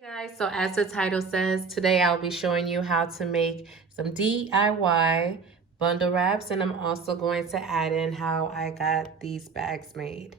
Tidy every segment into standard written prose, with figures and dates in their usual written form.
Hey guys, so as the title says, today I'll be showing you how to make some DIY bundle wraps, and I'm also going to add in how I got these bags made.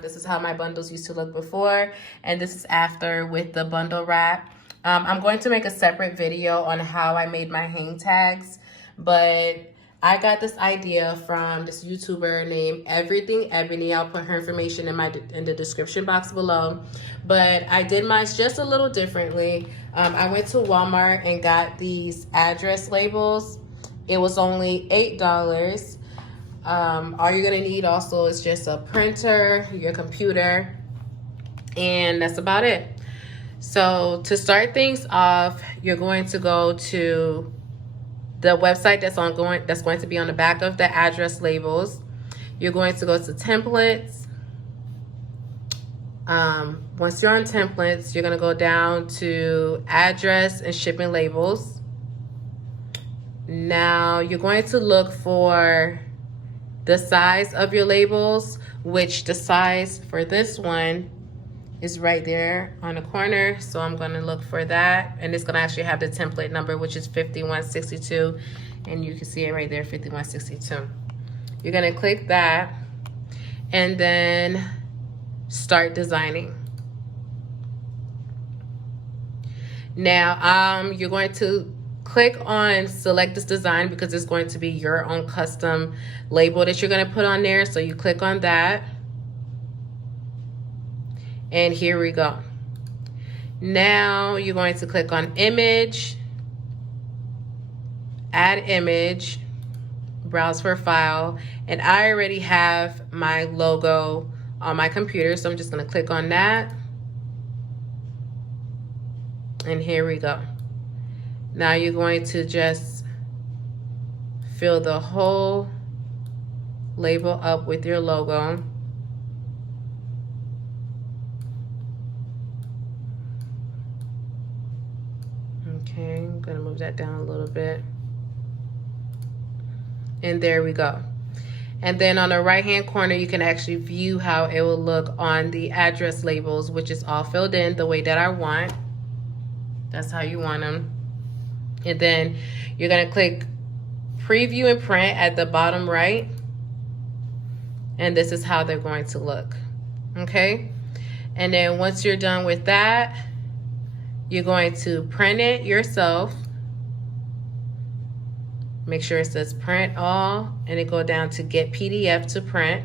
This is how my bundles used to look before, and this is after with the bundle wrap. I'm going to make a separate video on how I made my hang tags, but I got this idea from this YouTuber named Everything Ebony. I'll put her information in the description box below. But I did mine just a little differently. I went to Walmart and got these address labels. It was only $8. All you're gonna need also is just a printer, your computer, and that's about it. So to start things off, you're going to go to the website that's going to be on the back of the address labels. You're going to go to templates. Once you're on templates, you're going to go down to address and shipping labels. Now you're going to look for the size of your labels, which the size for this one is right there on the corner. So I'm going to look for that, and it's going to actually have the template number, which is 5162, and you can see it right there, 5162. You're going to click that and then start designing. Now you're going to click on select this design because it's going to be your own custom label that you're going to put on there. So you click on that, and here we go. Now you're going to click on image, add image, browse for file, and I already have my logo on my computer, so I'm just going to click on that, and here we go. Now you're going to just fill the whole label up with your logo. Okay, I'm going to move that down a little bit. And there we go. And then on the right hand corner, you can actually view how it will look on the address labels, which is all filled in the way that I want. That's how you want them. And then you're going to click preview and print at the bottom right. And this is how they're going to look. Okay. And then once you're done with that, you're going to print it yourself. Make sure it says print all, and it go down to get PDF to print.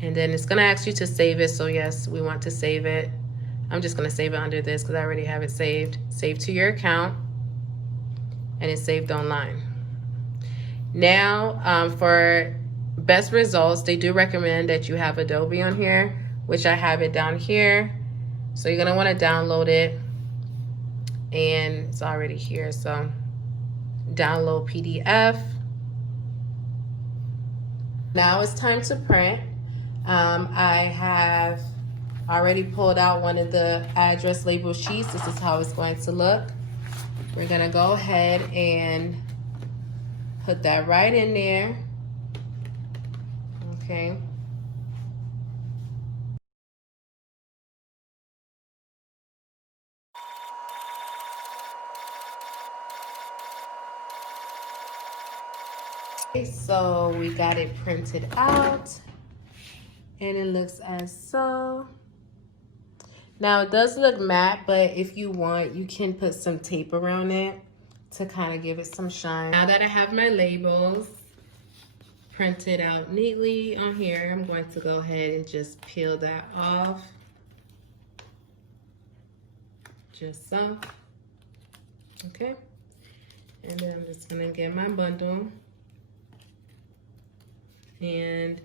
And then it's gonna ask you to save it. So yes, we want to save it. I'm just gonna save it under this because I already have it saved. Save to your account, and it's saved online. Now for best results, they do recommend that you have Adobe on here, which I have it down here. So you're gonna wanna download it, and it's already here. So download PDF. Now it's time to print. I have already pulled out one of the address label sheets. This is how it's going to look. We're gonna go ahead and put that right in there. Okay. Okay, so we got it printed out, and it looks as so. Now it does look matte, but if you want, you can put some tape around it to kind of give it some shine. Now that I have my labels printed out neatly on here, I'm going to go ahead and just peel that off. Just so. Okay. And then I'm just gonna get my bundle. And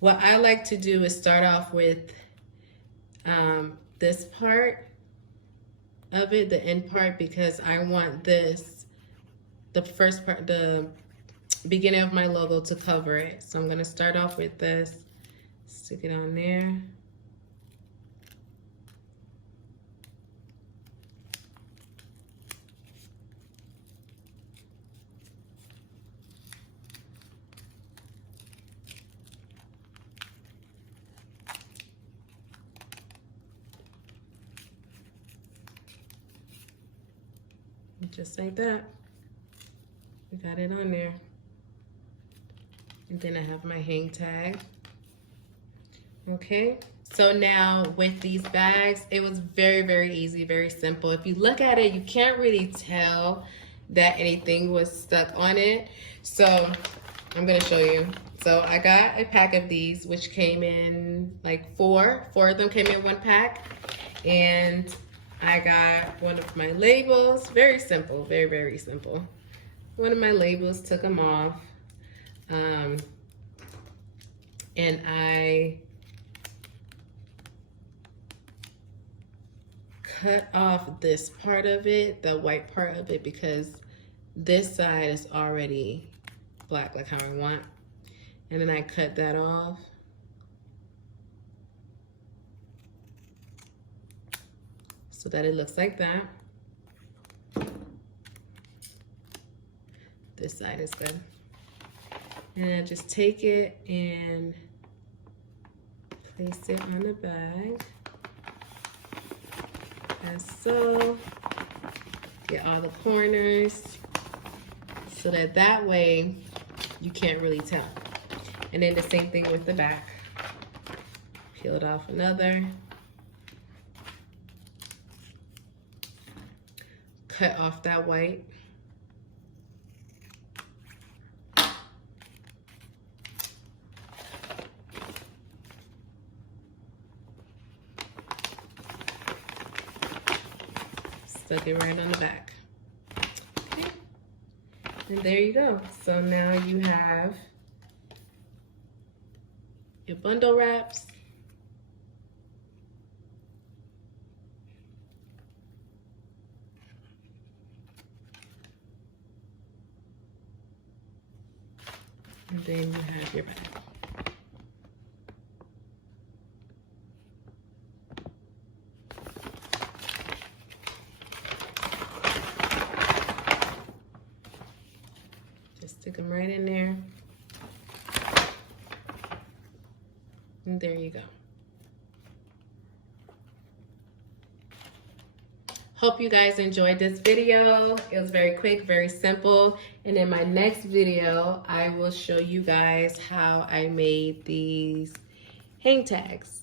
what I like to do is start off with this part of it, the end part, because I want this, the first part, the beginning of my logo, to cover it. So I'm gonna start off with this, stick it on there. just like that. We got it on there. And then I have my hang tag. Okay, so now with these bags, it was very, very easy, very simple. If you look at it, you can't really tell that anything was stuck on it. So I'm gonna show you. So I got a pack of these, which came in like four of them came in one pack. And I got one of my labels, very simple, very, very simple. One of my labels, took them off. And I cut off this part of it, the white part of it, because this side is already black like how I want. And then I cut that off. So that it looks like that. This side is good. And I just take it and place it on the bag. As so. Get all the corners so that way you can't really tell. And then the same thing with the back. Peel it off another. Cut off that white. Stuck it right on the back. Okay. And there you go. So now you have your bundle wraps. And then you have your bag. Just stick them right in there. And there you go. Hope you guys enjoyed this video. It was very quick, very simple. And in my next video, I will show you guys how I made these hang tags.